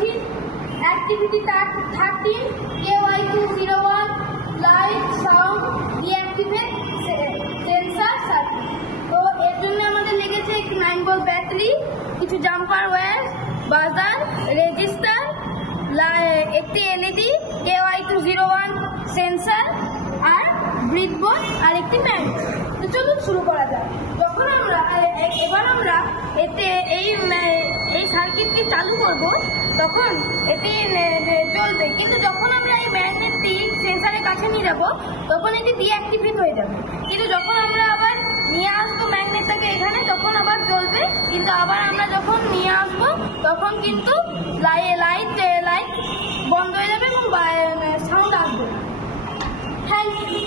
করছি। Activity 13 KY201 light sound deactivate sensor circuit. তো এর জন্য আমাদের লেগেছে একটি 9 ভোল্ট ব্যাটারি, কিছু জাম্পার ওয়্যার, বাজার, রেজিস্টার, একটি এলইডি, KY201 সেন্সার আর ব্রিডবোর্ড আর একটি ম্যানুয়াল। তো চলুন শুরু করা যাক। যখন এবার আমরা এতে এই সার্কিটটি চালু করব, তখন এটি চলবে, কিন্তু যখন আমরা এই ম্যাগনেটটি সেন্সারের কাছে নিয়ে যাব তখন এটি ডিঅ্যাক্টিভেট হয়ে যাবে। কিন্তু যখন আমরা আবার নিয়ে আসবো ম্যাগনেটটাকে এখানে, তখন আবার জ্বলবে, কিন্তু আবার আমরা যখন নিয়ে আসবো তখন কিন্তু লাইট বন্ধ হয়ে যাবে এবং সাউন্ড আসবে। Thank you.